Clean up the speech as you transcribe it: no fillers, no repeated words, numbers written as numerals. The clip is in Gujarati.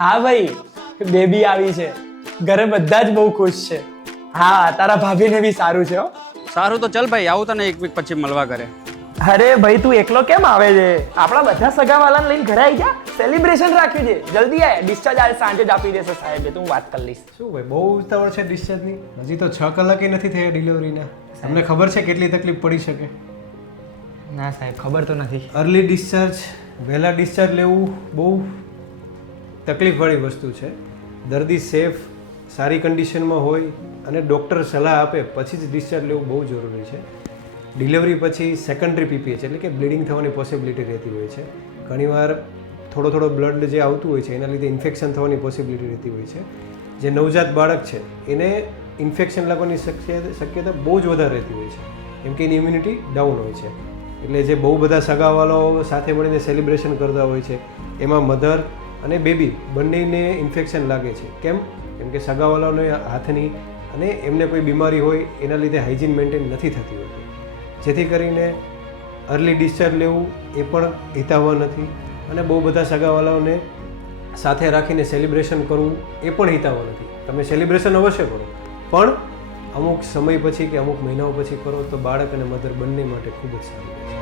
હા ભાઈ, બેબી આવી છે, ઘરે બધા જ બહુ ખુશ છે. હા, તારા ભાભીને બી સારું છે હો. સારું તો ચલ ભાઈ, આવું તને એક વીક પછી મળવા ઘરે. અરે ભાઈ, તું એકલો કેમ આવે છે? આપણા બધા સગાવાલાને લઈને ઘરે આવી જા, સેલિબ્રેશન રાખ્યું છે. જલ્દી આય, ડિસ્ચાર્જ આજે સાંજે જ આપી દેશે સાહેબે, તું વાત કરી લઈશ. શું ભાઈ, બહુ ઉતાવળ છે ડિસ્ચાર્જની? હજી તો 6 કલાકે નથી થયા ડિલિવરીના. તમને ખબર છે કેટલી તકલીફ પડી શકે? ના સાહેબ, ખબર તો નથી. અર્લી ડિસ્ચાર્જ, વહેલા ડિસ્ચાર્જ લેવું બહુ તકલીફવાળી વસ્તુ છે. દર્દી સેફ, સારી કન્ડિશનમાં હોય અને ડૉક્ટર સલાહ આપે પછી જ ડિસ્ચાર્જ લેવું બહુ જરૂરી છે. ડિલિવરી પછી સેકન્ડરી પીપીએચ એટલે કે બ્લીડિંગ થવાની પોસિબિલિટી રહેતી હોય છે. ઘણીવાર થોડો બ્લડ જે આવતું હોય છે એના લીધે ઇન્ફેક્શન થવાની પોસિબિલિટી રહેતી હોય છે. જે નવજાત બાળક છે એને ઇન્ફેક્શન લાગવાની શક્યતા બહુ જ વધારે રહેતી હોય છે, કેમ કે એની ઇમ્યુનિટી ડાઉન હોય છે. એટલે જે બહુ બધા સગાવાલાઓ સાથે મળીને સેલિબ્રેશન કરતા હોય છે એમાં મધર અને બેબી બંનેને ઇન્ફેક્શન લાગે છે. કેમ કે સગાવાલાઓને હાથની અને એમને કોઈ બીમારી હોય એના લીધે હાઇજીન મેન્ટેન નથી થતી હોતી, જેથી કરીને અર્લી ડિસ્ચાર્જ લેવું એ પણ હિતાવહ નથી. અને બહુ બધા સગાવાલાઓને સાથે રાખીને સેલિબ્રેશન કરવું એ પણ હિતાવહ નથી. તમે સેલિબ્રેશન અવશ્ય કરો, પણ અમુક સમય પછી કે અમુક મહિનાઓ પછી કરો તો બાળક અને મધર બંને માટે ખૂબ જ સારું છે.